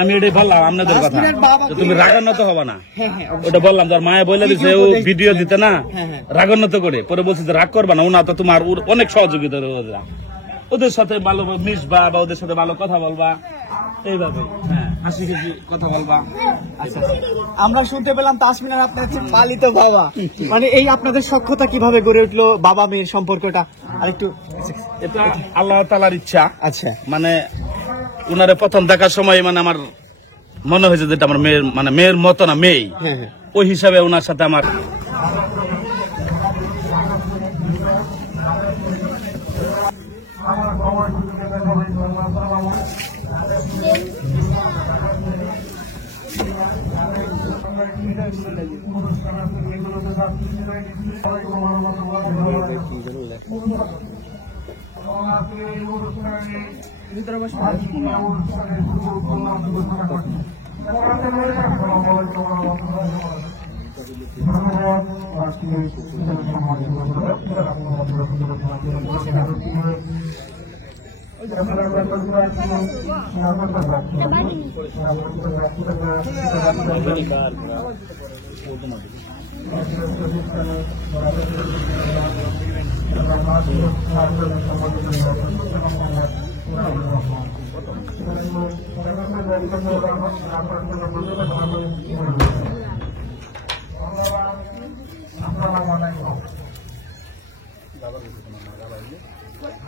আমি এটাই বললাম আপনাদের কথা, তুমি রাগান্বিত হবা না। ওটা বললাম যার মায়া বলে দিচ্ছে ও ভিডিও দিতে না রাগান্বিত করে, পরে বলছে যে রাগ করবা না, ওনা তো তোমার অনেক সহযোগিতা ওদের সাথে ভালো মিশবা বা ওদের সাথে ভালো কথা বলবা, এইভাবে হাসি খুশি কথা বলবা। আচ্ছা, আমরা শুনতে পেলাম তাসমিনার আপনি হচ্ছে পালিত বাবা, মানে এই আপনাদের সখ্যতা কিভাবে গড়ে উঠলো, বাবা মেয়ের সম্পর্কটা আরেকটু? এটা আল্লাহ তাআলার ইচ্ছা। আচ্ছা, মানে উনারে প্রথম দেখার সময় মানে আমার মনে হয়েছে যেটা আমার মেয়ের মানে মেয়ের মতো না মেয়ে, ওই হিসাবে ওনার সাথে আমার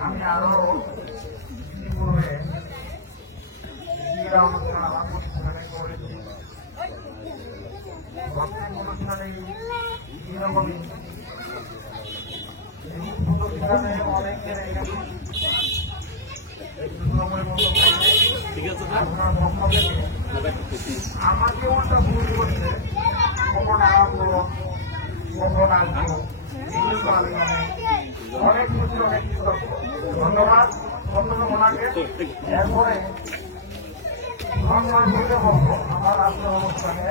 আমি আরো পূর্বে অনুষ্ঠানে করেছি, অনুষ্ঠানে অনেকের আমাকে ওটা ভুল করছে, কখন আসবো কখন আসবো অনেক খুশি, অনেক ধন্যবাদ ওনাকে। এরপরে আমার আপনার অনুষ্ঠানে